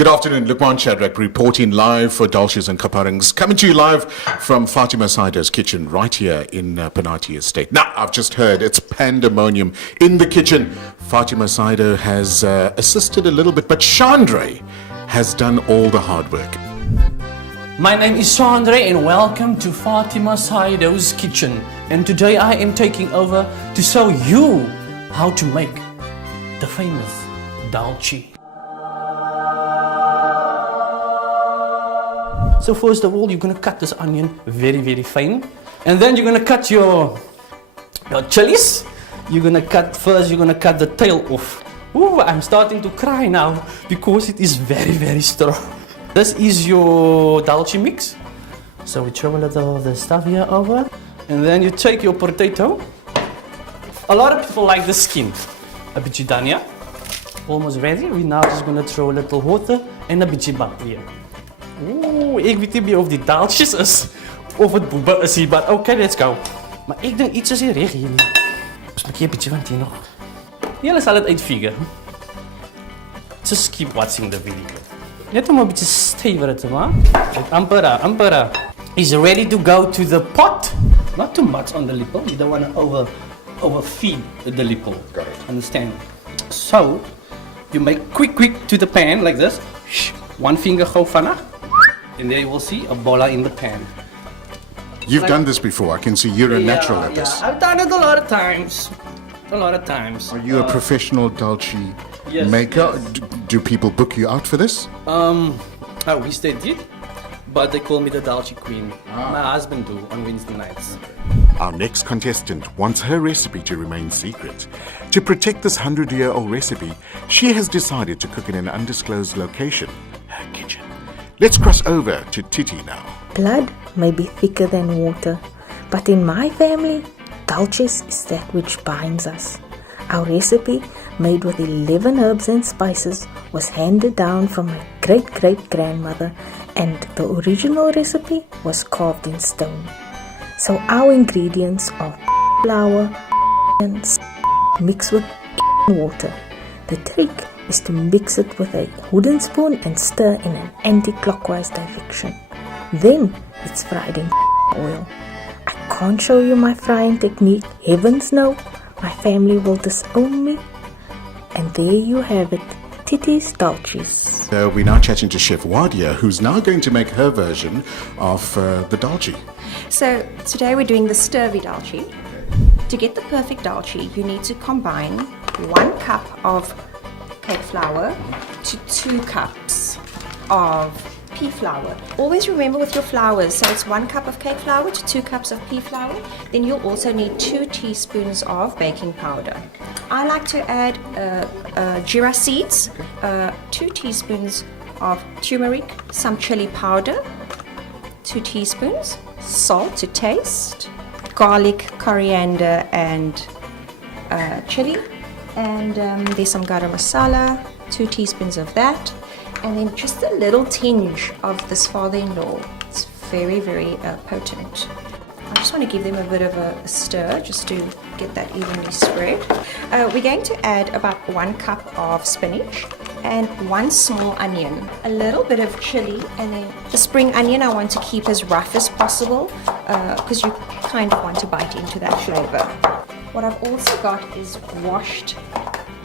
Good afternoon, Yaaseen Chandre reporting live for Daltjies and Kaparings, coming to you live from Fatima Sydow's kitchen right here in Tietie Estate. Now, I've just heard it's pandemonium in the kitchen. Fatima Sydow has assisted a little bit, but Chandre has done all the hard work. My name is Chandre and welcome to Fatima Sydow's kitchen. And today I am taking over to show you how to make the famous Daltjie. So first of all, you're going to cut this onion very fine. And then you're going to cut your chilies. You're going to cut the tail off. Ooh, I'm starting to cry now because it is very strong. This is your Daltjie mix. So we throw a little of the stuff here over. And then you take your potato. A lot of people like the skin. A bit dania. Almost ready. We now just going to throw a little water and a bit butter here. Oeh, ik weet niet meer of die Daltjies is of het boeba is hier, but okay, let's go. Maar ik denk iets is hier reg hier nie. Ons maak hier 'n bietjie van hier nog. Julle sal dit uitfigure. Just keep watching the video. Net om 'n bietjie steviger te maak. Ampera. Is ready to go to the pot. Not too much on the lipple. You don't want to overfeed the lipple. Got it. Understand? So, you make quick to the pan like this. One finger go vanaf. And there you will see a bola in the pan. You've done this before. I can see you're a natural at this. I've done it a lot of times. Are you a professional Daltjie maker? Yes. Do people book you out for this? I wish they did, but they call me the Daltjie queen. My husband do on Wednesday nights. Our next contestant wants her recipe to remain secret. To protect this 100-year-old recipe, she has decided to cook in an undisclosed location, her kitchen. Let's cross over to Tietie now. Blood may be thicker than water, but in my family, Daltjies is that which binds us. Our recipe, made with 11 herbs and spices, was handed down from my great-great-grandmother, and the original recipe was carved in stone. So our ingredients are flour and mixed with water. The trick is to mix it with a wooden spoon and stir in an anti-clockwise direction. Then it's fried in oil. I can't show you my frying technique. Heavens no, my family will disown me. And there you have it, Tietie's Daltjies. We're now chatting to Chef Wadia, who's now going to make her version of the Daltjie. So today we're doing the sturvy Daltjie. To get the perfect Daltjie, you need to combine 1 cup of cake flour to 2 cups of pea flour. Always remember with your flours, so it's 1 cup of cake flour to 2 cups of pea flour. Then you'll also need 2 teaspoons of baking powder. I like to add jira seeds, 2 teaspoons of turmeric, some chili powder, 2 teaspoons, salt to taste, garlic, coriander and chili, and there's some garam masala, 2 teaspoons of that, and then just a little tinge of this father-in-law. It's very potent. I just want to give them a bit of a stir just to get that evenly spread. We're going to add about 1 cup of spinach and 1 small onion, a little bit of chili, and then the spring onion I want to keep as rough as possible because you kind of want to bite into that flavor. What I've also got is washed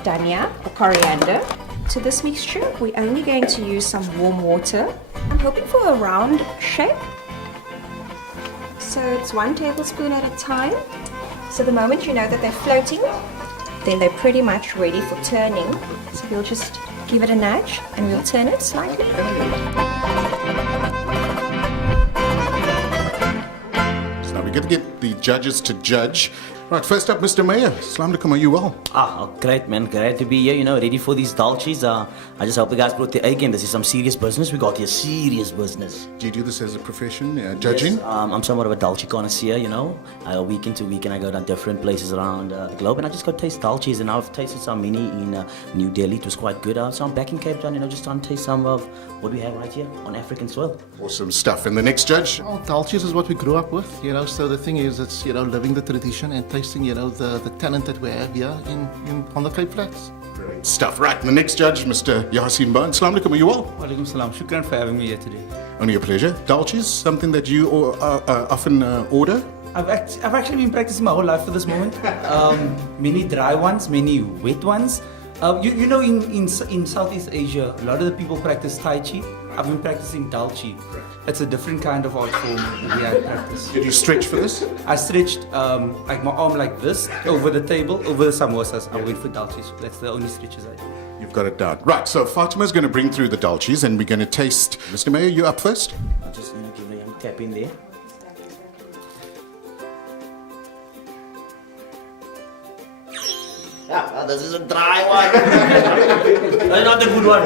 dhania or coriander. To this mixture, we're only going to use some warm water. I'm hoping for a round shape. So it's 1 tablespoon at a time. So the moment you know that they're floating, then they're pretty much ready for turning. So we'll just give it a nudge and we'll turn it slightly. So now we're going to get the judges to judge. Right, first up, Mr. Meyer. Assalamu alaikum, are you well? Great man, great to be here, ready for these Daltjies. I just hope the guys brought their A game. This is some serious business. We got here serious business. Do you do this as a profession, judging? Yes, I'm somewhat of a Daltjie connoisseur, Weekend to weekend I go down different places around the globe and I just go taste Daltjies, and I've tasted some many in New Delhi. It was quite good. So I'm back in Cape Town, just trying to taste some of what we have right here on African soil. Awesome stuff. And the next judge? Well, Daltjies is what we grew up with, so the thing is, it's, living the tradition and tasting, the talent that we have here on the Cape Flats. Great stuff. Right, the next judge, Mr. Yaaseen Barnes. Assalamu alaikum, are you well? Walaikum salam. Shukran for having me here today. Only a pleasure. Daltjie, something that you often order? I've actually been practicing my whole life for this moment. Many dry ones, many wet ones. You know, in Southeast Asia, a lot of the people practice Tietie. I've been practicing Daltjie. It's a different kind of art form where I practice. Did you stretch for this? I stretched like my arm like this over the table, over the samosas. I went for Daltjie. So that's the only stretches I do. You've got it down. Right, so Fatima's going to bring through the Daltjies and we're going to taste. Mr. Meyer, you up first? I'll just give it a young tap in there. This is a dry one. That's not the good one.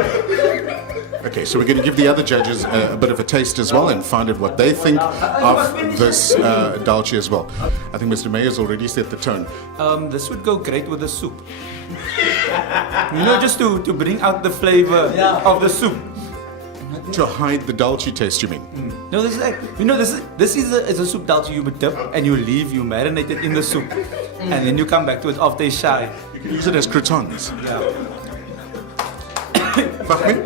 Okay, so we're going to give the other judges a bit of a taste as well and find out what they think of this Daltjie as well. I think Mr. Meyer's already set the tone. This would go great with the soup. You know, just to bring out the flavor of the soup. To hide the Daltjie taste, you mean? No, this is like, you know, this is a soup Daltjie you would dip and you leave, you marinate it in the soup, and then you come back to it after it's shy. You can use it as croutons. Yeah. Fahmi?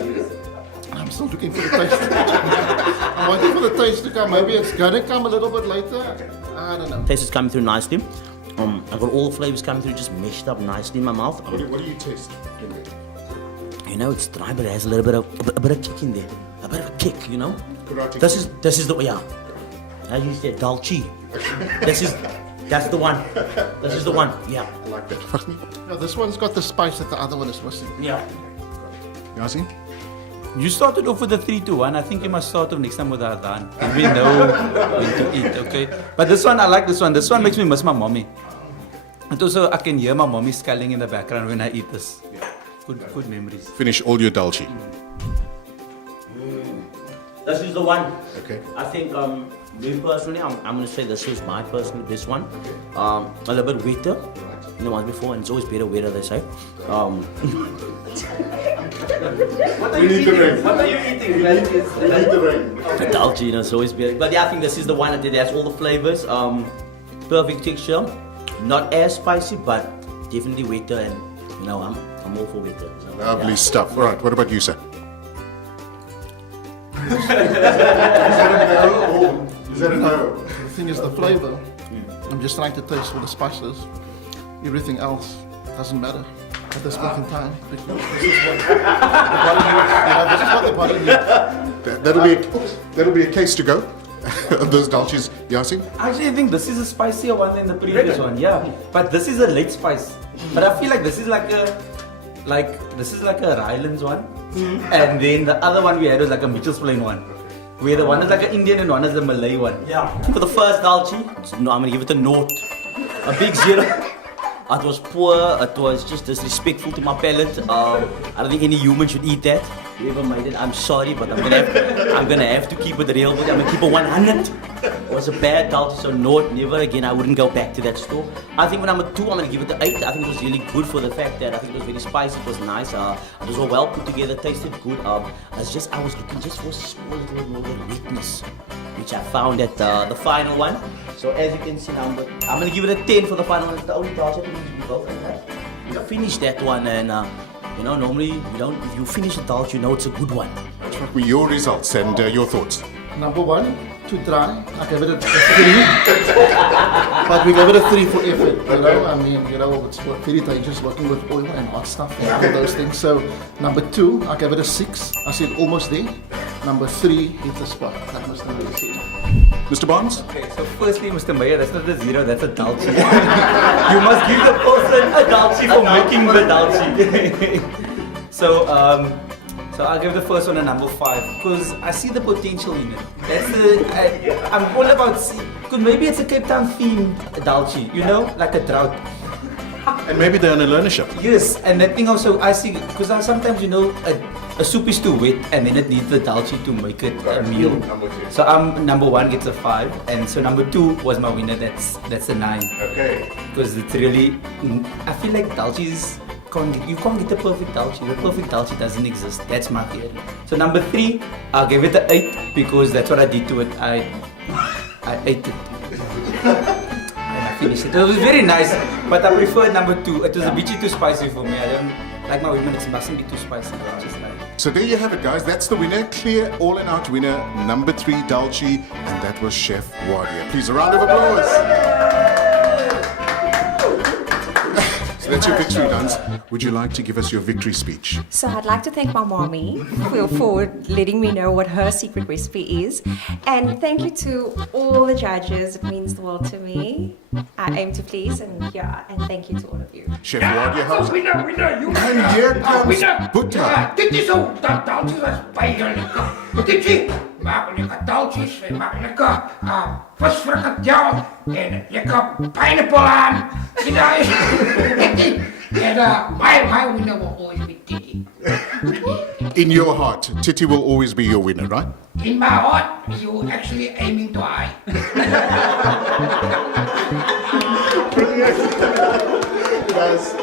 I'm still looking for the taste. I'm waiting for the taste to come. Maybe it's gonna come a little bit later. I don't know. Taste is coming through nicely. I've got all the flavors coming through, just meshed up nicely in my mouth. What do you taste? You know, it's dry, but it has a little bit of a bit of kick in there. A bit of a kick, you know. Karate This is the I used that Daltjie. That's the one. This is the one. Yeah. I like that. Fahmi? Yeah, this one's got the spice that the other one is missing. Yeah. Yaaseen? You started off with a 3-2-1. I think you must start off next time with a Adhan. And we know when to eat, okay? But this one, I like this one. This one makes me miss my mommy. And also, I can hear my mommy sculling in the background when I eat this. Good memories. Finish all your Daltjie. This is the one. Okay. I think, me personally, I'm going to say this is my personal best one. A little bit wetter than the ones before, and it's always better wetter, they say. We need the rain. What are you eating? We need the rain. The Daltjie, you know, it's always better. But yeah, I think this is the one that has all the flavors. Perfect texture. Not as spicy, but definitely wetter, and you know, I'm all for wetter. So, Lovely stuff. All right, what about you, sir? Is that a no? The thing is the flavor. I'm just trying to taste all the spices. Everything else doesn't matter at this point in time. Because this is what the body needs. That'll be a case to go. Those Daltjies, Yaaseen? Actually, I think this is a spicier one than the previous one. Yeah, but this is a late spice. But I feel like this is like a Rylands one, and then the other one we had was like a Mitchell's Plain one, where the one is like an Indian and one is a Malay one. Yeah. For the first Daltjie, no, I'm gonna give it a note, a big 0. It was poor. It was just disrespectful to my palate. I don't think any human should eat that. Whoever made it, I'm sorry, but I'm gonna have to keep it real. I'm gonna keep it 100. It was a bad Daltjie, so note, never again. I wouldn't go back to that store. I think for number 2, I'm gonna give it an 8. I think it was really good for the fact that I think it was very spicy. It was nice. It was all well put together. Tasted good. I was looking just for a small little more wetness, which I found at the final one. So as you can see now, I'm gonna give it a 10 for the final one. It's the only Daltjie I think we both had. We finished that one, and you know, normally you don't. If you finish a Daltjie, you know it's a good one. What were your results and your thoughts? Number 1, too dry. I gave it a 3. But we gave it a 3 for effort, you know. I mean, you know, it's very dangerous working with oil and hot stuff and all those things. So, number 2, I gave it a 6. I said almost there. Number 3, hit the spot. That was number 3. Mr. Barnes? Okay, so firstly, Mr. Meyer, that's not a 0, that's a Daltjie. You must give the person a Daltjie for making the Daltjie. So I'll give the first one a number 5 because I see the potential in it. I'm all about because maybe it's a Cape Town themed Daltjie, you know, like a drought. And maybe they're on a learnership. Yes, and that thing also I see because sometimes you know a soup is too wet and then it needs the Daltjie to make it a meal. So number 1 gets a 5, and so number 2 was my winner. That's a 9. Okay. Because it's really, I feel like Daltjies you can't get the perfect Daltjie. The perfect Daltjie doesn't exist. That's my theory. So number 3, I'll give it an 8 because that's what I did to it. I ate it. And I finished it. It was very nice, but I preferred number 2. It was a bit too spicy for me. like my women, it mustn't be too spicy. Just like. So there you have it, guys. That's the winner. Clear all-in-out winner, number 3, Daltjie. And that was Chef Wadia. Please, a round of applause. So that's your victory dance. Would you like to give us your victory speech? So I'd like to thank my mommy for letting me know what her secret recipe is. And thank you to all the judges. It means the world to me. I aim to please, and thank you to all of you. Chef Wadia, how's it? Winner, you And here comes Buddha. Dit is zo, dat Daltjie was bijna lekker. Tietie, maak lekker Daltjies, we maken lekker visfrikandel en lekker pineapple aan. En my winner will always be Tietie. In your heart, Tietie will always be your winner, right? In my heart, you're actually aiming too high. Guys,